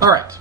All right,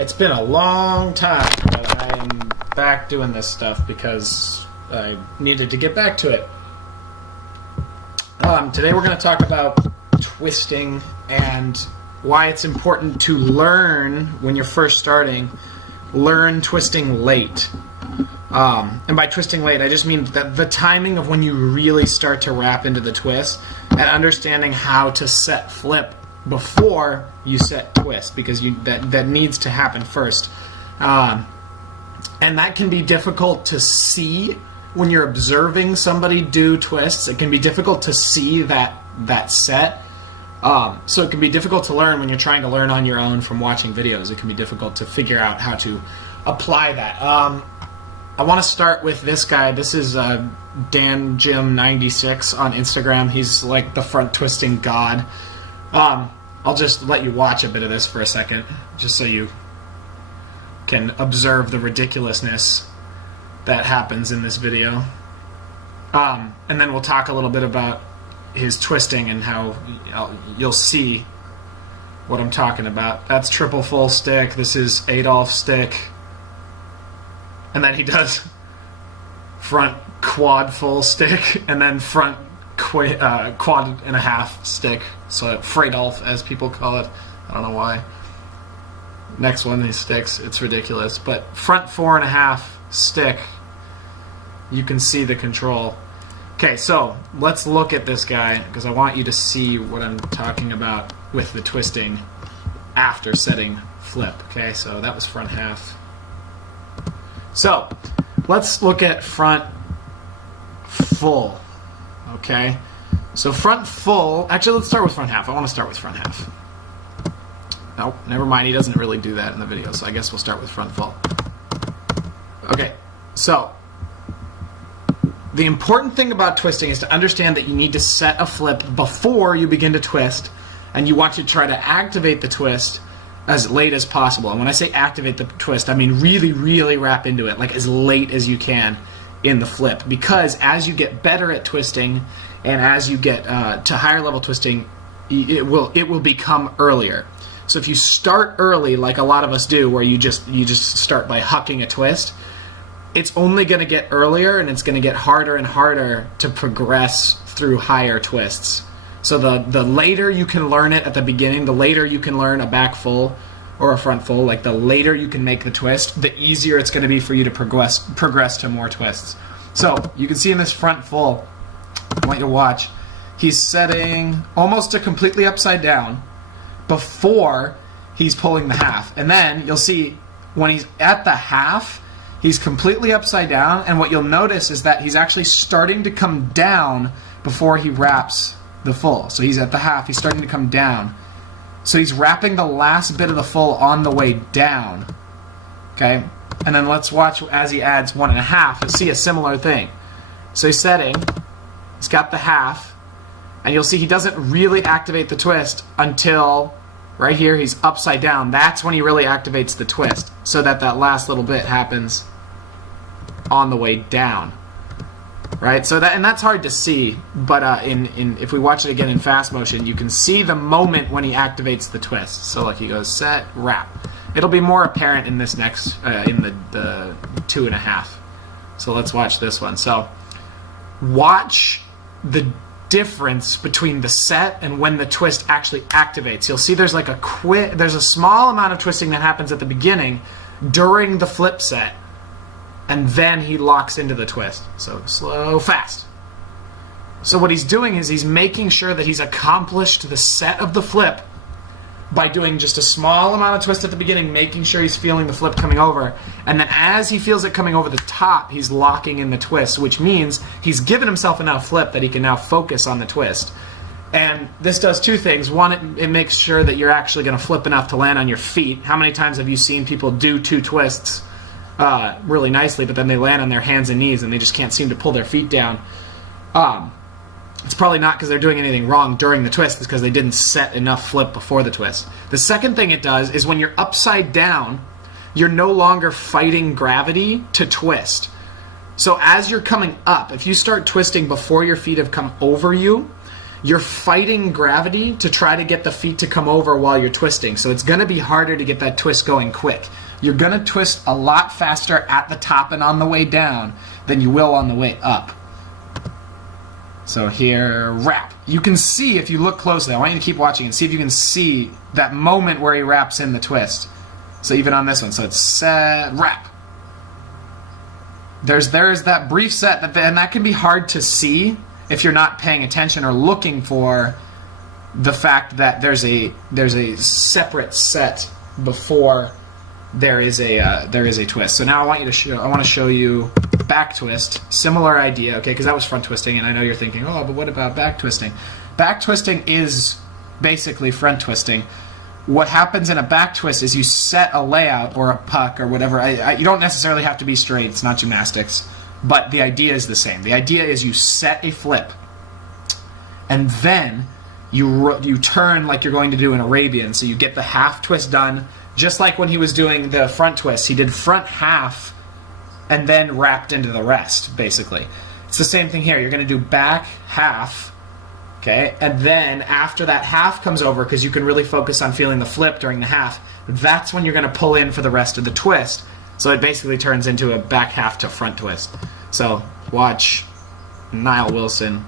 it's been a long time, but I am back doing this stuff because I needed to get back to it. Today we're going to talk about twisting and why it's important to learn when you're first starting. Learn twisting late. And by twisting late, I just mean that the timing of when you really start to wrap into the twist and understanding how to set flip before you set twist, because that needs to happen first. And that can be difficult to see when you're observing somebody do twists. It can be difficult to see that set. So it can be difficult to learn when you're trying to learn on your own from watching videos. It can be difficult to figure out how to apply that. I want to start with this guy. This is DanJim96 on Instagram. He's like the front twisting god. I'll just let you watch a bit of this for a second, just so you can observe the ridiculousness that happens in this video. And then we'll talk a little bit about his twisting and how you'll see what I'm talking about. That's triple full stick. This is Adolf stick. And then he does front quad full stick, and then front quad and a half stick. So Freidolf, as people call it. I don't know why. Next one, he sticks. It's ridiculous. But front 4.5 stick, you can see the control. Okay, so let's look at this guy, because I want you to see what I'm talking about with the twisting after setting flip. Okay, so that was front half. So let's look at front full. Okay, so front full, actually let's start with front half. I want to start with front half. Nope, never mind, he doesn't really do that in the video, so I guess we'll start with front full. Okay, so the important thing about twisting is to understand that you need to set a flip before you begin to twist, and you want to try to activate the twist as late as possible. And when I say activate the twist, I mean really, really wrap into it, like as late as you can in the flip. Because as you get better at twisting, and as you get to higher level twisting, it will become earlier. So if you start early, like a lot of us do, where you just start by hucking a twist, it's only going to get earlier, and it's going to get harder and harder to progress through higher twists. So the later you can learn it at the beginning, the later you can learn a back full or a front full, like the later you can make the twist, the easier it's going to be for you to progress to more twists. So you can see in this front full, I want you to watch, he's setting almost to completely upside down before he's pulling the half. And then you'll see when he's at the half, he's completely upside down, and what you'll notice is that he's actually starting to come down before he wraps the full. So he's at the half, he's starting to come down. So he's wrapping the last bit of the full on the way down. Okay? And then let's watch as he adds 1.5. You'll see a similar thing. So he's setting, he's got the half, and you'll see he doesn't really activate the twist until right here he's upside down. That's when he really activates the twist, so that last little bit happens on the way down. Right, so that's hard to see, but if we watch it again in fast motion, you can see the moment when he activates the twist. So like he goes set, wrap. It'll be more apparent in this next in the 2.5. So let's watch this one. So watch the difference between the set and when the twist actually activates. You'll see there's like there's a small amount of twisting that happens at the beginning during the flip set, and then he locks into the twist. So slow, fast. So what he's doing is he's making sure that he's accomplished the set of the flip by doing just a small amount of twist at the beginning, making sure he's feeling the flip coming over. And then as he feels it coming over the top, he's locking in the twist, which means he's given himself enough flip that he can now focus on the twist. And this does two things. One, it makes sure that you're actually going to flip enough to land on your feet. How many times have you seen people do 2 twists really nicely, but then they land on their hands and knees and they just can't seem to pull their feet down? It's probably not because they're doing anything wrong during the twist. It's because they didn't set enough flip before the twist. The second thing it does is when you're upside down, you're no longer fighting gravity to twist. So as you're coming up, if you start twisting before your feet have come over you, you're fighting gravity to try to get the feet to come over while you're twisting. So it's going to be harder to get that twist going quick. You're going to twist a lot faster at the top and on the way down than you will on the way up. So here, wrap. You can see, if you look closely, I want you to keep watching and see if you can see that moment where he wraps in the twist. So even on this one, so it's set, wrap. There's that brief set, and that can be hard to see if you're not paying attention or looking for the fact that there's a separate set before there is a twist. So now I want to show you back twist. Similar idea, okay? Because that was front twisting, and I know you're thinking, oh, but what about back twisting? Back twisting is basically front twisting. What happens in a back twist is you set a layout or a puck or whatever. You don't necessarily have to be straight. It's not gymnastics. But the idea is the same. The idea is you set a flip, and then you turn like you're going to do an Arabian. So you get the half twist done, just like when he was doing the front twist. He did front half and then wrapped into the rest, basically. It's the same thing here. You're going to do back half, okay? And then after that half comes over, because you can really focus on feeling the flip during the half, that's when you're going to pull in for the rest of the twist. So it basically turns into a back half to front twist. So watch Niall Wilson.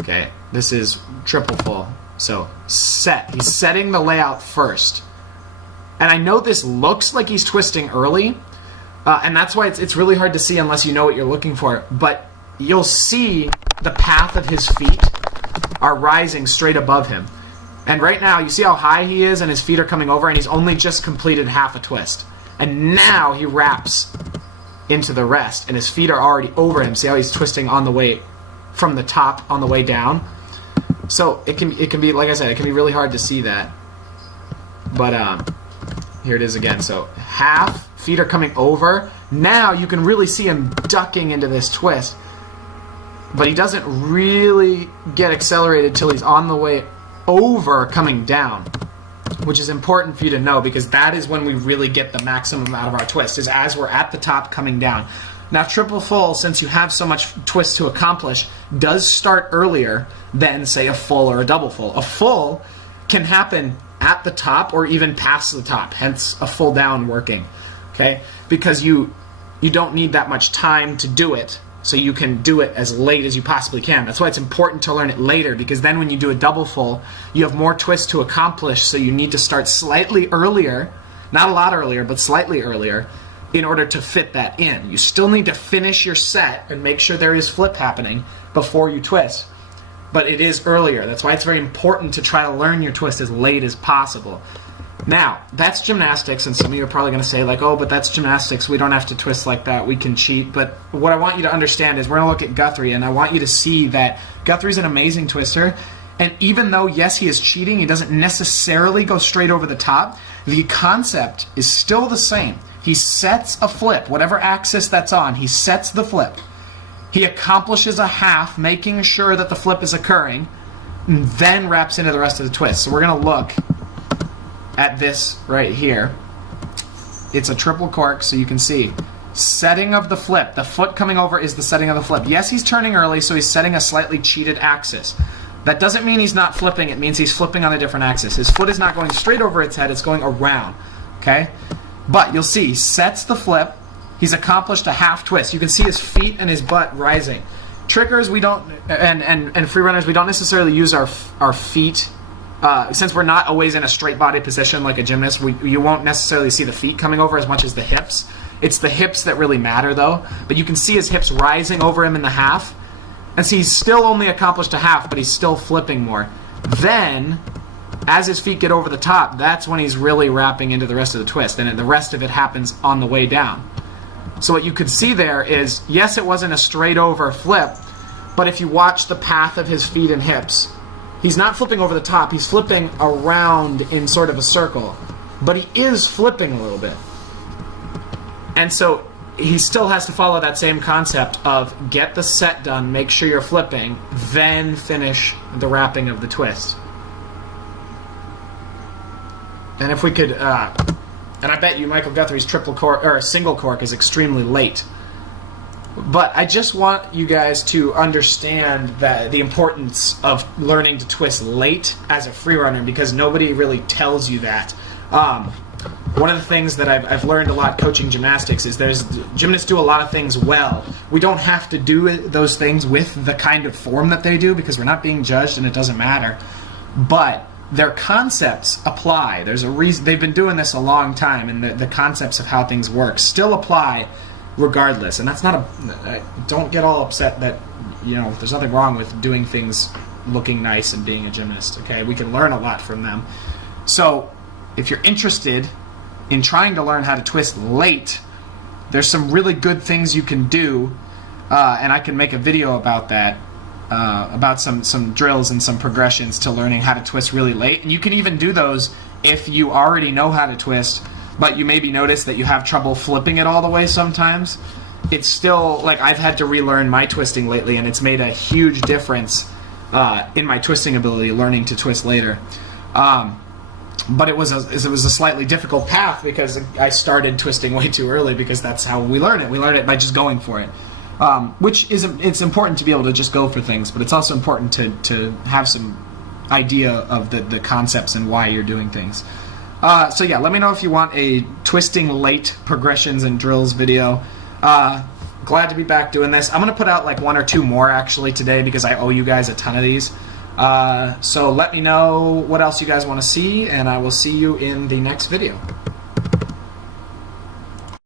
Okay, this is triple full. So set. He's setting the layout first. And I know this looks like he's twisting early, and that's why it's really hard to see unless you know what you're looking for. But you'll see the path of his feet are rising straight above him. And right now, you see how high he is and his feet are coming over, and he's only just completed half a twist. And now he wraps into the rest, and his feet are already over him. See how he's twisting on the way from the top on the way down? So it can be, like I said, it can be really hard to see that. But here it is again. So half, feet are coming over. Now you can really see him ducking into this twist. But he doesn't really get accelerated till he's on the way over coming down, which is important for you to know, because that is when we really get the maximum out of our twist, is as we're at the top coming down. Now triple full, since you have so much twist to accomplish, does start earlier than, say, a full or a double full. A full can happen at the top or even past the top, hence a full down working, okay? Because you don't need that much time to do it, so you can do it as late as you possibly can. That's why it's important to learn it later, because then when you do a double full, you have more twist to accomplish, so you need to start slightly earlier, not a lot earlier, but slightly earlier, in order to fit that in. You still need to finish your set and make sure there is flip happening before you twist. But it is earlier. That's why it's very important to try to learn your twist as late as possible. Now, that's gymnastics, and some of you are probably going to say, like, oh, but that's gymnastics. We don't have to twist like that. We can cheat. But what I want you to understand is we're going to look at Guthrie, and I want you to see that Guthrie's an amazing twister. And even though, yes, he is cheating, he doesn't necessarily go straight over the top, the concept is still the same. He sets a flip, whatever axis that's on, he sets the flip. He accomplishes a half, making sure that the flip is occurring, and then wraps into the rest of the twist. So we're going to look at this right here. It's a triple cork, so you can see. Setting of the flip. The foot coming over is the setting of the flip. Yes, he's turning early, so he's setting a slightly cheated axis. That doesn't mean he's not flipping. It means he's flipping on a different axis. His foot is not going straight over its head. It's going around. Okay? But you'll see, he sets the flip. He's accomplished a half twist. You can see his feet and his butt rising. Trickers, we don't, and free runners, we don't necessarily use our feet. Since we're not always in a straight body position like a gymnast, you won't necessarily see the feet coming over as much as the hips. It's the hips that really matter, though. But you can see his hips rising over him in the half. And see, he's still only accomplished a half, but he's still flipping more. Then, as his feet get over the top, that's when he's really wrapping into the rest of the twist. And the rest of it happens on the way down. So what you could see there is, yes, it wasn't a straight over flip, but if you watch the path of his feet and hips, he's not flipping over the top, he's flipping around in sort of a circle. But he is flipping a little bit. And so he still has to follow that same concept of get the set done, make sure you're flipping, then finish the wrapping of the twist. And if we could, and I bet you Michael Guthrie's triple cork or single cork is extremely late. But I just want you guys to understand that the importance of learning to twist late as a free runner, because nobody really tells you that. One of the things that I've learned a lot coaching gymnastics is gymnasts do a lot of things well. We don't have to do those things with the kind of form that they do because we're not being judged and it doesn't matter. But their concepts apply. There's a reason they've been doing this a long time, and the concepts of how things work still apply regardless. And that's not don't get all upset that, you know, there's nothing wrong with doing things looking nice and being a gymnast. Okay, we can learn a lot from them. So if you're interested in trying to learn how to twist late, there's some really good things you can do, and I can make a video about that, about some drills and some progressions to learning how to twist really late. And you can even do those if you already know how to twist, but you maybe notice that you have trouble flipping it all the way sometimes. It's still, like, I've had to relearn my twisting lately, and it's made a huge difference in my twisting ability, learning to twist later. But it was a slightly difficult path because I started twisting way too early, because that's how we learn it. We learn it by just going for it, it's important to be able to just go for things, but it's also important to have some idea of the concepts and why you're doing things. So yeah, let me know if you want a twisting late progressions and drills video. Glad to be back doing this. I'm going to put out like 1 or 2 more actually today because I owe you guys a ton of these. So let me know what else you guys want to see, and I will see you in the next video.